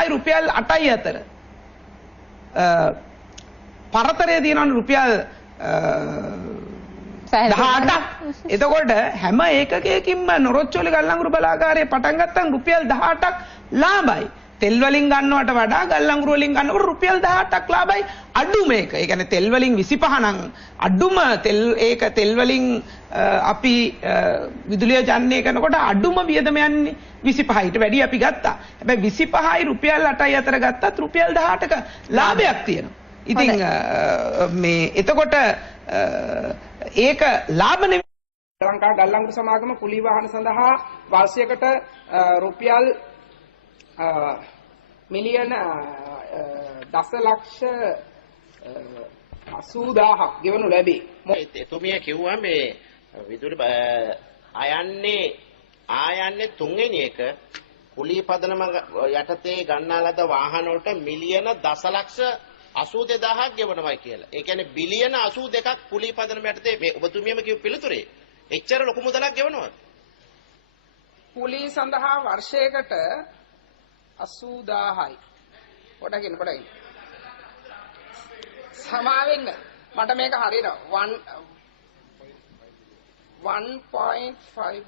විසිපහයි රුපියල් 8යි අතර පරතරය තියෙනවනේ රුපියල් 18ක්. එතකොට හැම ඒකකයකින්ම නොරොච්චෝලි ගල්ලංගුරු බලාගාරයේ පටන් ගත්තම රුපියල් 18ක් ලාභයි. තෙල් වලින් ගන්නවට වඩා ගල්ලංගුරු වලින් ගන්නකොට රුපියල් 18ක් ලාභයි. අඩු මේක. ඒ කියන්නේ තෙල් වලින් 25 නම් අඩුම තෙල් වලින් අපි විදුලිය ජනනය කරනකොට අඩුම වියදම යන්නේ 25ට වැඩි අපි ගත්තා. හැබැයි 25යි රුපියල් 8යි අතර ගත්තත් රුපියල් 18ක ලාභයක් තියෙනවා. ඉතින් මේ එතකොට ඒක ලාභ නෙමෙයි. ලංකා ගල්ලංගුරු සමාගම කුලී වාහන සඳහා වර්ෂයකට රුපියල් මිලියන දශලක්ෂ 80000ක් ගෙවනු ලැබේ. එතුමිය කිව්වා මේ විදුලි ආයන්නේ තුන්වෙනි එක කුලී පදනම යටතේ ගන්නා ලද වාහන වලට මිලියන දශලක්ෂ 82000ක් ගෙවනවා කියලා. ඒ කියන්නේ බිලියන 82ක් කුලී පදනම යටතේ මේ ඔබතුමියම කියපු පිළිතුරේ එච්චර ලොකු මුදලක් ගෙවනවද? කුලී සඳහා වර්ෂයකට 80000යි. පොඩකින් සමාවෙන්න මට මේක හරියට 1.5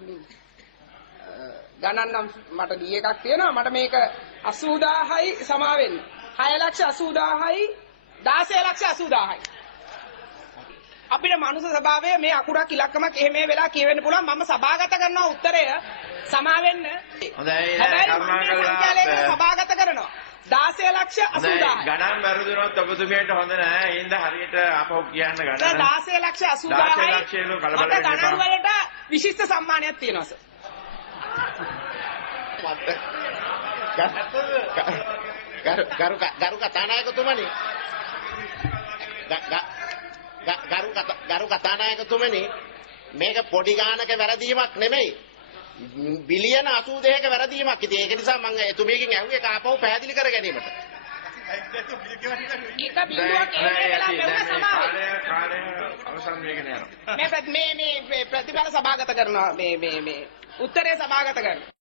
මිලියන් ගණන් නම් මට දී එකක් තියෙනවා. මට මේක 80000යි සමාවෙන්න. 6,80,000යි 16,80,000යි. අපිට මනුස්ස ස්වභාවය මේ අකුරක් ඉලක්කමක් එහෙම වෙලා කියවෙන්න පුළුවන්. මම සභාගත කරනවා උත්තරය සමාවෙන්න. හොඳයි කරුණාකරලා සභාගත කරනවා 16,80,000. ගණන් වැරදුනොත් ඔබතුමියට හොඳ නෑ. ඒඳ හරියට අපහු කියන්න ගණන්. 16,80,000යි. මට ගණන් වලට විශිෂ්ට සම්මානයක් තියෙනවා සර්. ගරු කතානායකතුමනි ගරු කතානායකතුමනි මේක පොඩි ගානක වැරදීමක් නෙමෙයි බිලියන 82ක වැරදීමක්. ඉතින් ඒක නිසා මම එතුමියකින් ඇහුවේ ඒක ආපහු පැහැදිලි කර ගැනීමට. ඒක බිඳුවක් එහෙමලා මෙවුන සමාව. කාලය අවසන් වෙගෙන යනවා. මේ ප්‍රතිඵල සභාගත කරනවා මේ උත්තරේ සභාගත කරනවා.